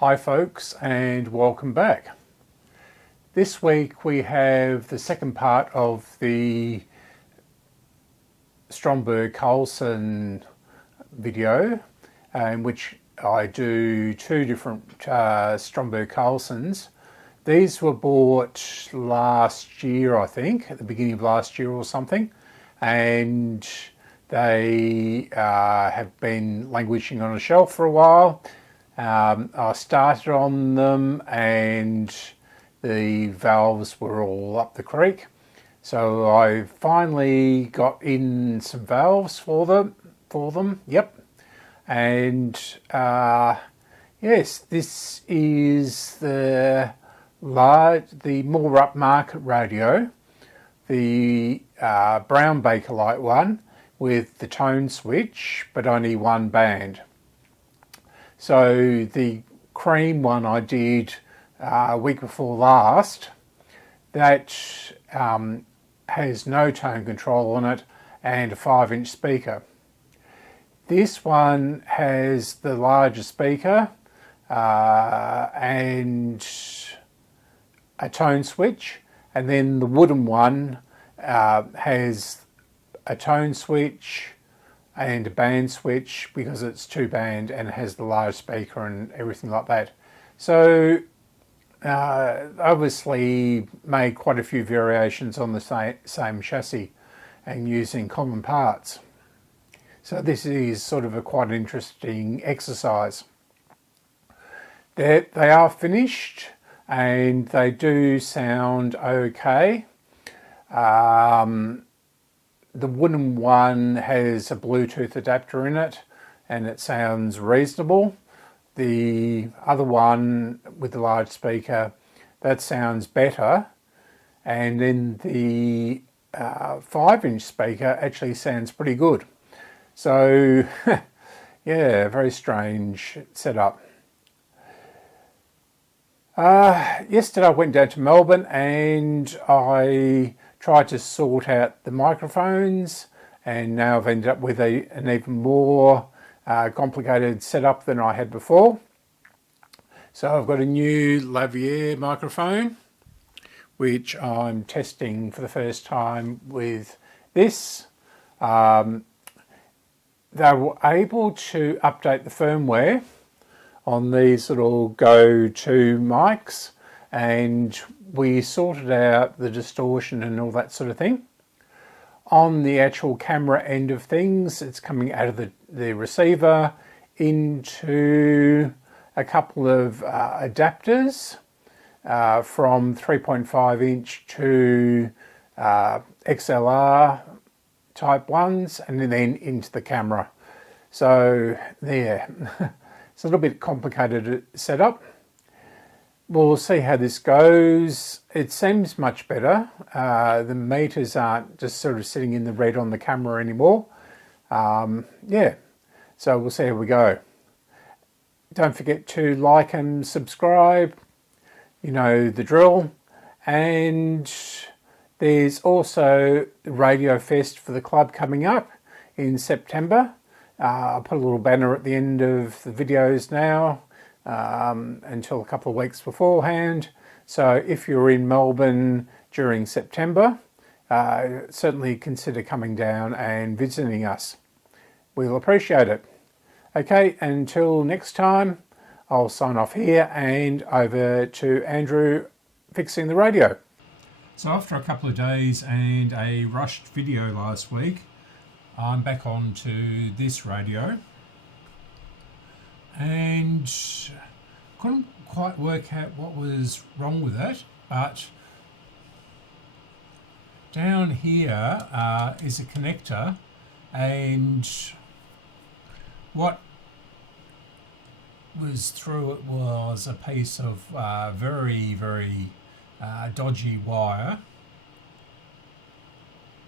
Hi folks, and welcome back. This week we have the second part of the Stromberg-Carlson video in which I do two different Stromberg-Carlsons. These were bought last year, I think, at the beginning of last year or something, and they have been languishing on a shelf for a while. I started on them and the valves were all up the creek, so I finally got in some valves for them. Yep. And yes, this is the more upmarket radio, the brown Bakelite one with the tone switch, but only one band. So the cream one I did a week before last, that has no tone control on it and a 5-inch speaker. This one has the larger speaker and a tone switch, and then the wooden one has a tone switch and a band switch because it's 2-band and has the large speaker and everything like that. So obviously made quite a few variations on the same chassis and using common parts. So this is sort of a quite interesting exercise. They are finished and they do sound okay. The wooden one has a Bluetooth adapter in it and it sounds reasonable. The other one with the large speaker, that sounds better. And then the 5-inch speaker actually sounds pretty good. So yeah, very strange setup. Yesterday I went down to Melbourne and I tried to sort out the microphones, and now I've ended up with an even more complicated setup than I had before. So I've got a new lavalier microphone, which I'm testing for the first time with this. They were able to update the firmware on these little go-to mics, and we sorted out the distortion and all that sort of thing. On the actual camera end of things, it's coming out of the receiver into a couple of adapters from 3.5-inch to XLR type ones, and then into the camera. So there, it's a little bit complicated setup. We'll see how this goes. It seems much better. The meters aren't just sort of sitting in the red on the camera anymore. Yeah, so we'll see how we go. Don't forget to like and subscribe. You know the drill. And there's also the Radio Fest for the club coming up in September. I'll put a little banner at the end of the videos now. Until a couple of weeks beforehand. So if you're in Melbourne during September, certainly consider coming down and visiting us. We'll appreciate it. Okay, until next time, I'll sign off here and over to Andrew fixing the radio. So after a couple of days and a rushed video last week, I'm back on to this radio. And couldn't quite work out what was wrong with it, but down here is a connector, and what was through it was a piece of very dodgy wire.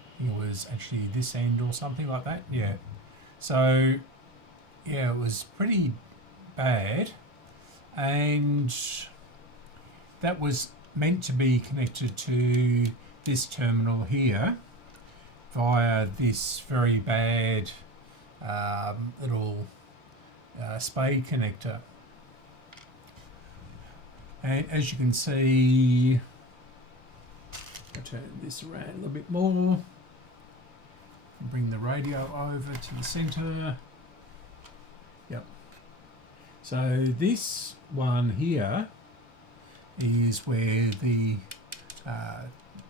I think it was actually this end or something like that. Yeah, so yeah, it was pretty bad, and that was meant to be connected to this terminal here via this very bad little spade connector. And as you can see, I'll turn this around a little bit more. Bring the radio over to the center. Yep. So this one here is where the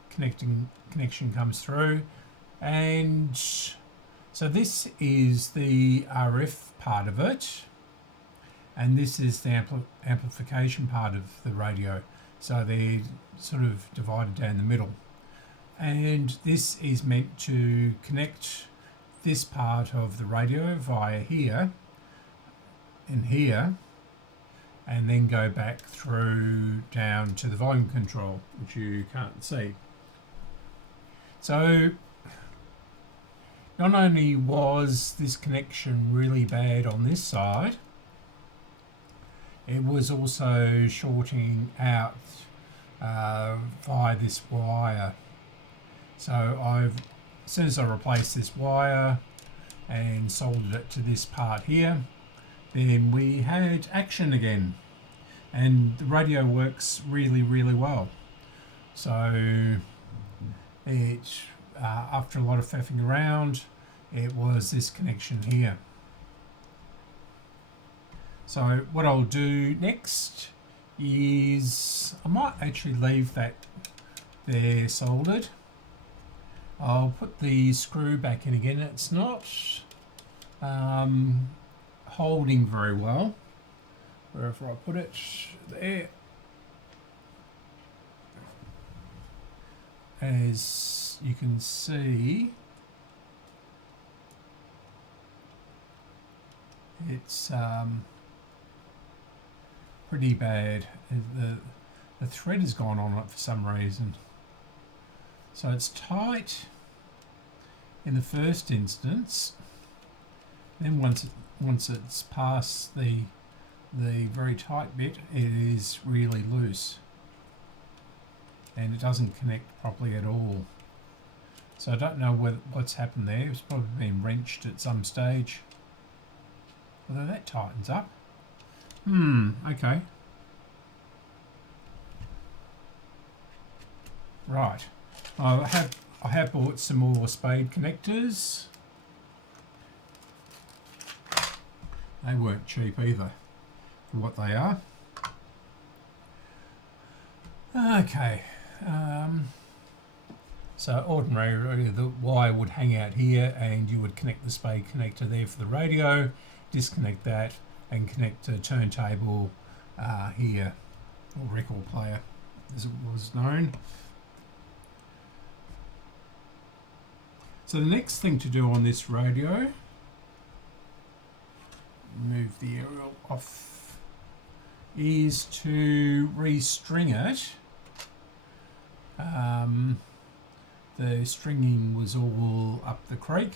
connection comes through, and so this is the RF part of it, and this is the amplification part of the radio. So they're sort of divided down the middle, and this is meant to connect this part of the radio via here and here, and then go back through down to the volume control, which you can't see. So not only was this connection really bad on this side, it was also shorting out via this wire. So as soon as I replaced this wire and soldered it to this part here, then we had action again, and the radio works really, really well. So it, after a lot of faffing around, it was this connection here. So what I'll do next is I might actually leave that there soldered. I'll put the screw back in again. It's not holding very well wherever I put it. There. As you can see, it's pretty bad. The thread has gone on it for some reason. So it's tight in the first instance. Then once it's past the very tight bit, it is really loose, and it doesn't connect properly at all. So I don't know what's happened there. It's probably been wrenched at some stage. Although that tightens up. Okay. Right. I have bought some more spade connectors. They weren't cheap either for what they are. Okay. So ordinarily the wire would hang out here, and you would connect the spade connector there for the radio, disconnect that, and connect a turntable here, or record player as it was known. So the next thing to do on this radio, move the aerial off, is to restring it. The stringing was all up the creek.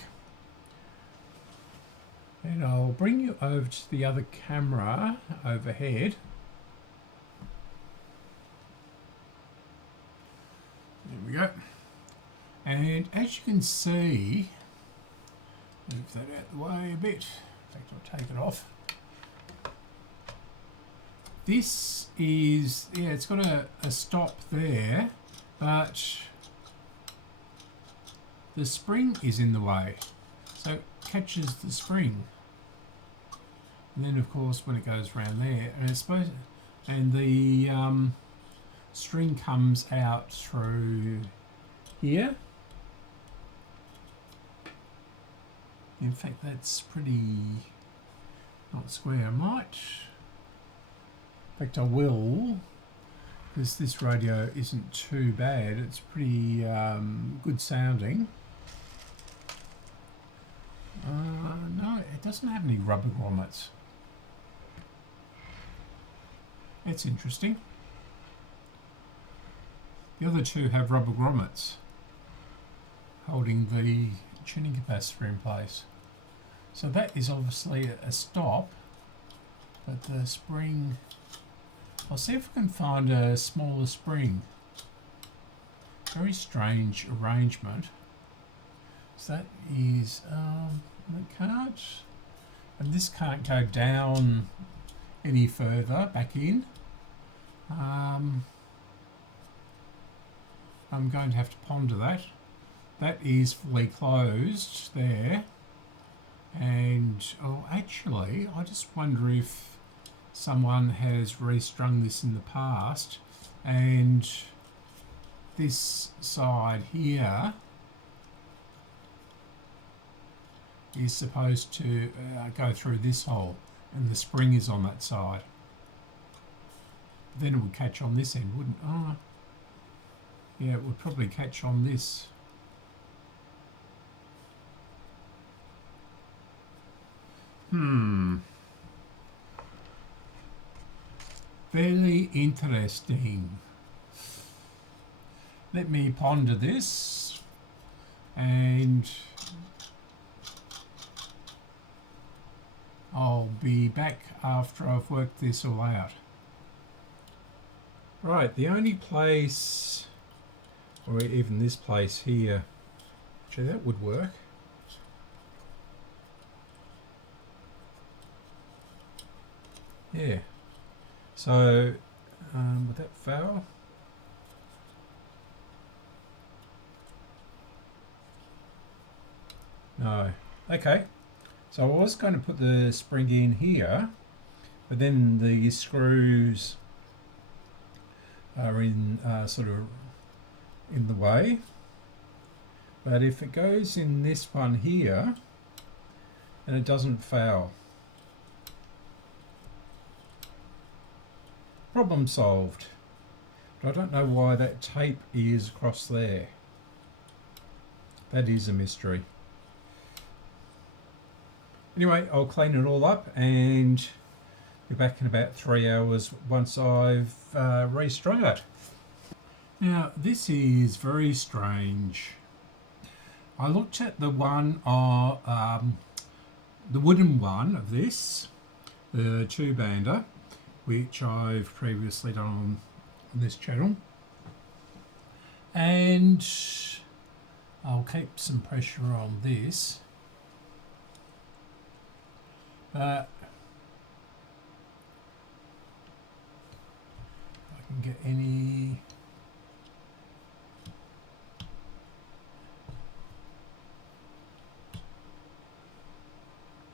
And I'll bring you over to the other camera overhead. There we go. And as you can see, move that out the way a bit. In fact, I'll take it off. This is, yeah, it's got a stop there, but the spring is in the way. So it catches the spring. And then of course when it goes around there, and it's supposed, and the string comes out through here. In fact, that's pretty not square. I might, in fact I will, because this radio isn't too bad. It's pretty good sounding. No, it doesn't have any rubber grommets. It's interesting. The other two have rubber grommets holding the tuning capacitor in place. So that is obviously a stop, but the spring, I'll see if I can find a smaller spring. Very strange arrangement. So that is, it can't, and this can't go down any further back in. I'm going to have to ponder that. That is fully closed there. And oh, actually, I just wonder if someone has restrung this in the past, and this side here is supposed to go through this hole, and the spring is on that side. Then it would catch on this end, wouldn't it? Oh, yeah, it would probably catch on this. Very interesting. Let me ponder this, and I'll be back after I've worked this all out. Right, the only place, or even this place here, actually that would work. Yeah. So, would that fail? No. Okay. So I was going to put the spring in here, but then the screws are in sort of in the way. But if it goes in this one here, then it doesn't fail. Problem solved. But I don't know why that tape is across there. That is a mystery. Anyway, I'll clean it all up and be back in about 3 hours once I've restrung it. Now, this is very strange. I looked at the one, the wooden one of this, the two-bander, which I've previously done on this channel, and I'll keep some pressure on this, but if I can get any,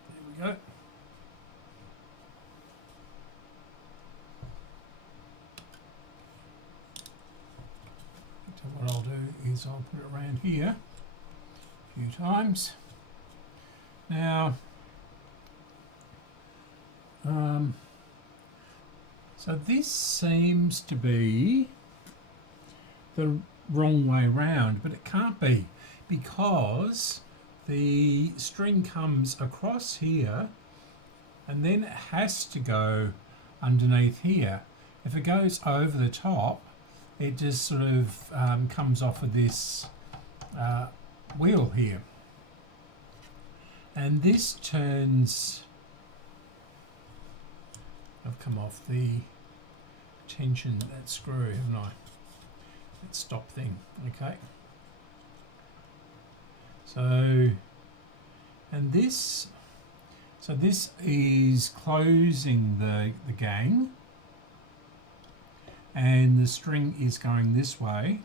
there we go. So what I'll do is I'll put it around here a few times. Now, so this seems to be the wrong way round, but it can't be, because the string comes across here and then it has to go underneath here. If it goes over the top, it just sort of comes off of this wheel here. And this turns, I've come off the tension, that screw, haven't I? That stop thing, okay. So, and this, so this is closing the gang, and the string is going this way,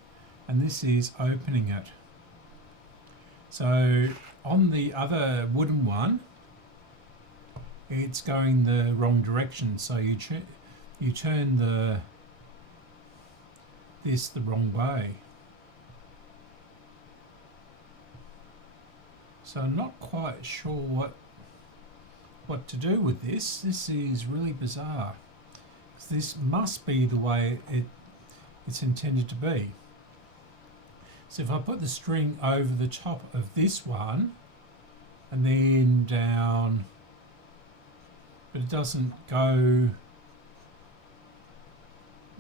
and this is opening it. So on the other wooden one, it's going the wrong direction, so you turn this the wrong way. So I'm not quite sure what to do with this. This is really bizarre. This must be the way it's intended to be. So if I put the string over the top of this one and then down, but it doesn't go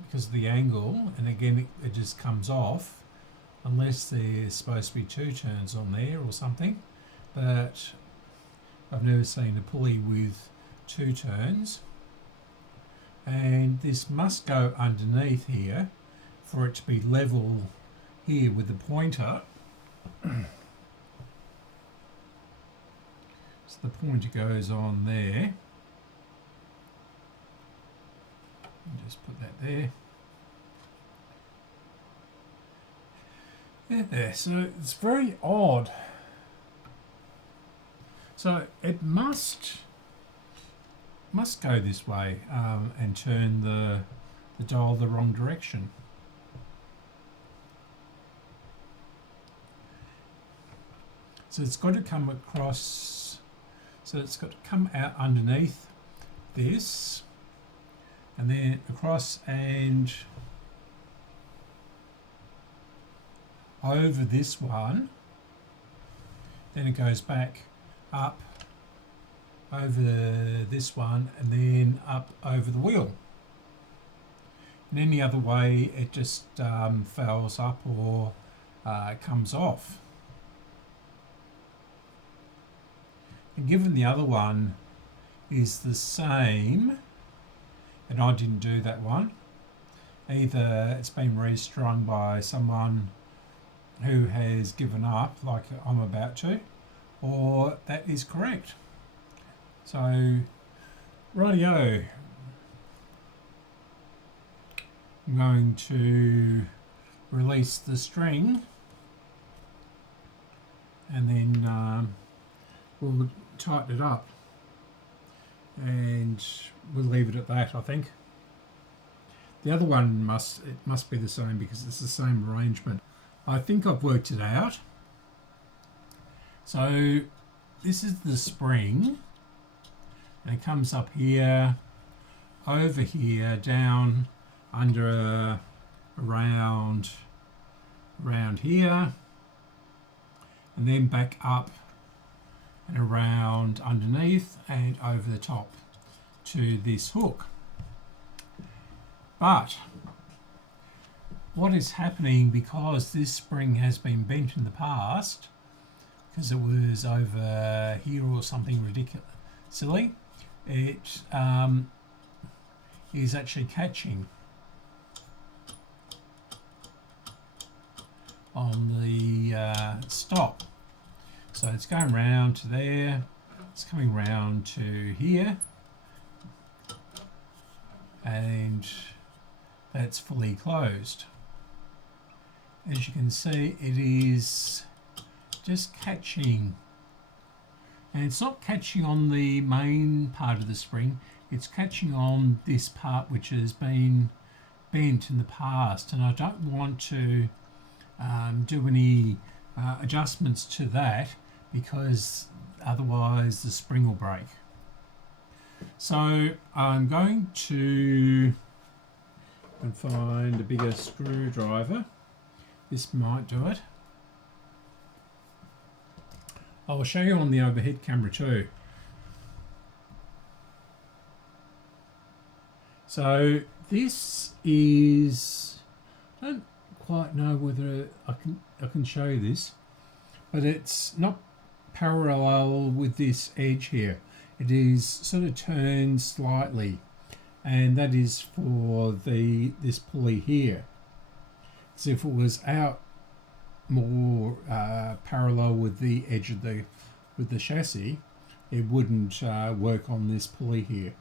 because of the angle, and again it just comes off, unless there's supposed to be two turns on there or something, but I've never seen a pulley with two turns. And this must go underneath here for it to be level here with the pointer. So the pointer goes on there. just put that there. Yeah, so it's very odd. So it must go this way and turn the dial the wrong direction. So it's got to come across, so it's got to come out underneath this and then across and over this one, then it goes back up over this one and then up over the wheel. In any other way it just fouls up or comes off. And given the other one is the same, and I didn't do that one, either it's been restrung by someone who has given up, like I'm about to, or that is correct. So, rightio. I'm going to release the string and then we'll tighten it up and we'll leave it at that, I think. The other one must be the same because it's the same arrangement. I think I've worked it out. So this is the spring and it comes up here, over here, down under around here and then back up and around underneath and over the top to this hook. But what is happening, because this spring has been bent in the past, because it was over here or something ridiculous, silly, it is actually catching on the stop. So it's going round to there, it's coming round to here, and that's fully closed. As you can see, it is just catching, and it's not catching on the main part of the spring, it's catching on this part which has been bent in the past, and I don't want to do any adjustments to that because otherwise the spring will break. So I'm going to find a bigger screwdriver. This might do it. I will show you on the overhead camera too. So this is, I don't quite know whether I can show you this, but it's not parallel with this edge here. It is sort of turned slightly, and that is for this pulley here. So if it was out more parallel with the edge of the chassis, it wouldn't work on this pulley here.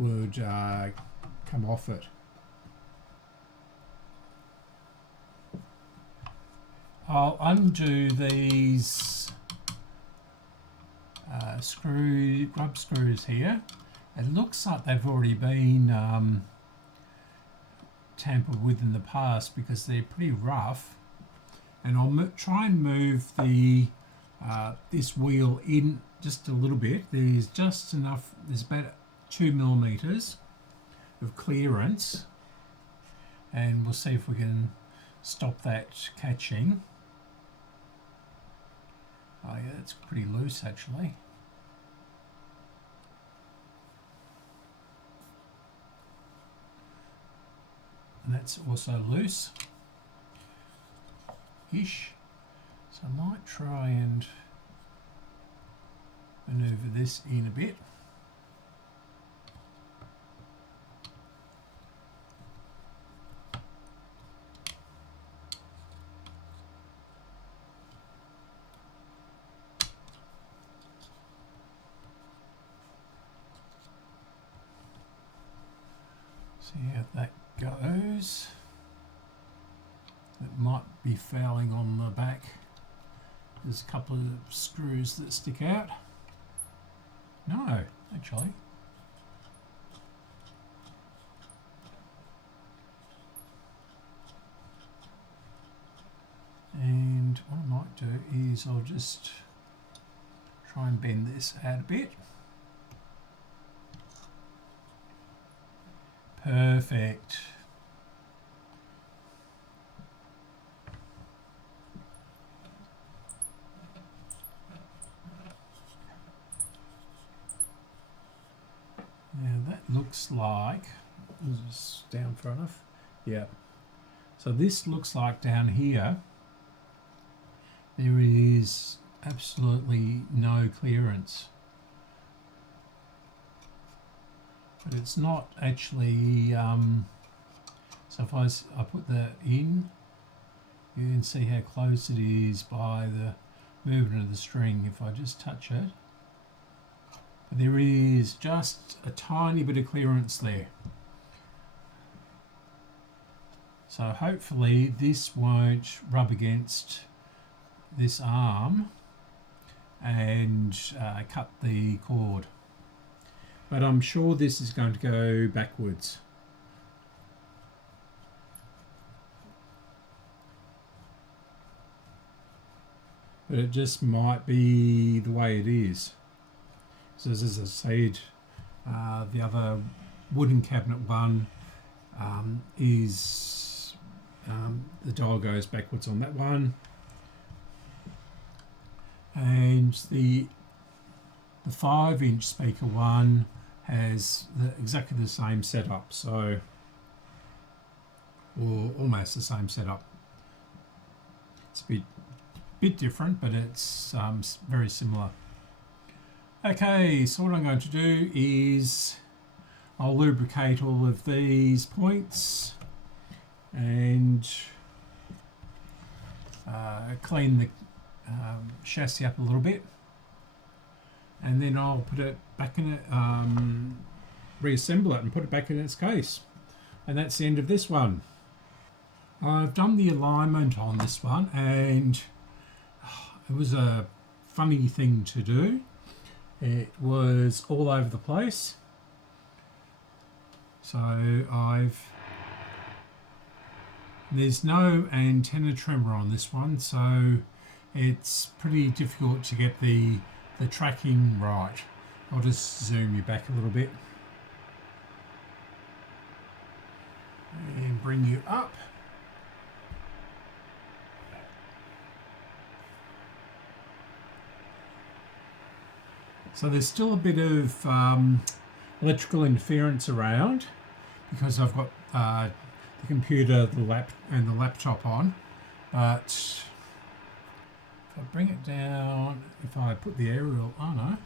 It would come off it. I'll undo these grub screws here. It looks like they've already been tampered with in the past because they're pretty rough, and I'll try and move the this wheel in just a little bit. There's just enough, there's about 2 millimeters of clearance, and we'll see if we can stop that catching. Oh yeah, it's pretty loose actually. And that's also loose-ish. So I might try and maneuver this in a bit. See how that goes. It might be fouling on the back. There's a couple of screws that stick out. No, actually. And what I might do is I'll just try and bend this out a bit. Perfect. Now that looks like, is this down far enough? Yeah. So this looks like down here there is absolutely no clearance. But it's not actually, so if I put that in, you can see how close it is by the movement of the string if I just touch it. But there is just a tiny bit of clearance there. So hopefully this won't rub against this arm and cut the cord. But I'm sure this is going to go backwards. But it just might be the way it is. So as I said, the other wooden cabinet one is the dial goes backwards on that one, and the 5-inch speaker one has exactly the same setup, so, or almost the same setup. It's a bit different, but it's very similar. Okay, so what I'm going to do is I'll lubricate all of these points and clean the chassis up a little bit, and then I'll put it back in it, reassemble it and put it back in its case. And that's the end of this one. I've done the alignment on this one, and it was a funny thing to do. It was all over the place. So there's no antenna tremor on this one, so it's pretty difficult to get the tracking right. I'll just zoom you back a little bit and bring you up. So there's still a bit of electrical interference around because I've got the computer, the laptop on, but if I bring it down, if I put the aerial, oh no.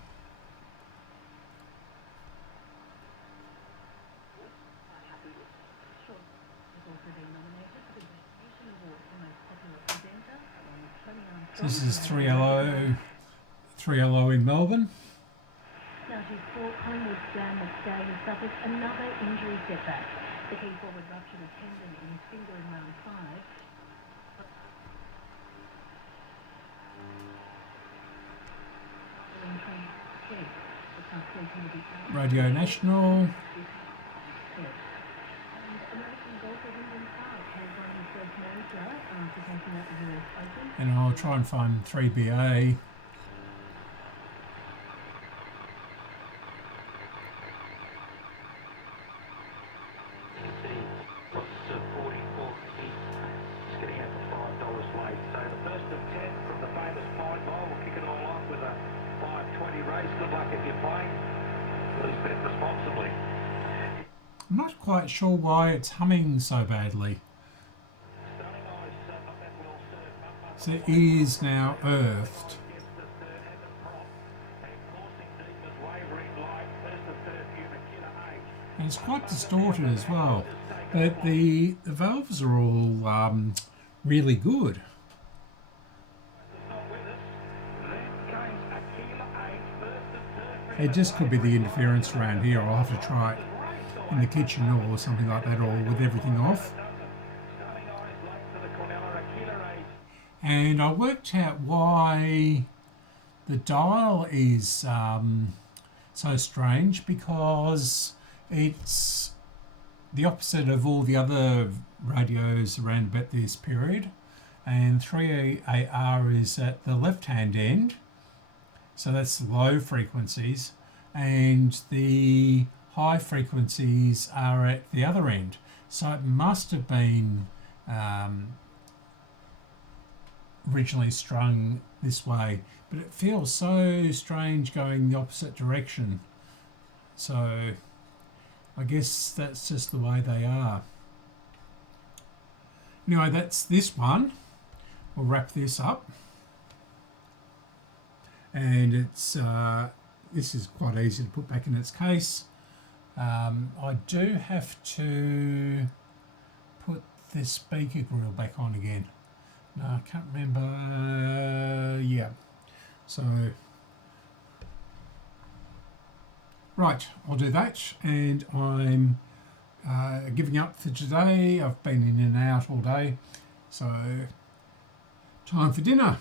This is 3LO in Melbourne. Now to sport, Collingwood Slam McStay has suffered another injury setback. The key forward ruptured a tendon in his finger in round 5. Radio National. And I'll try and find 3BA. I'm not quite sure why it's humming so badly. So it is now earthed. And it's quite distorted as well. But the valves are all really good. It just could be the interference around here. I'll have to try it. in the kitchen or something like that, or with everything off. And I worked out why the dial is so strange, because it's the opposite of all the other radios around about this period, and 3AR is at the left hand end, so that's low frequencies, and the high frequencies are at the other end. So it must have been originally strung this way, but it feels so strange going the opposite direction. So I guess that's just the way they are. Anyway, that's this one. We'll wrap this up. And it's this is quite easy to put back in its case. I do have to put this speaker grill back on again. No, I can't remember. Yeah. So, right, I'll do that. And I'm giving up for today. I've been in and out all day. So, time for dinner.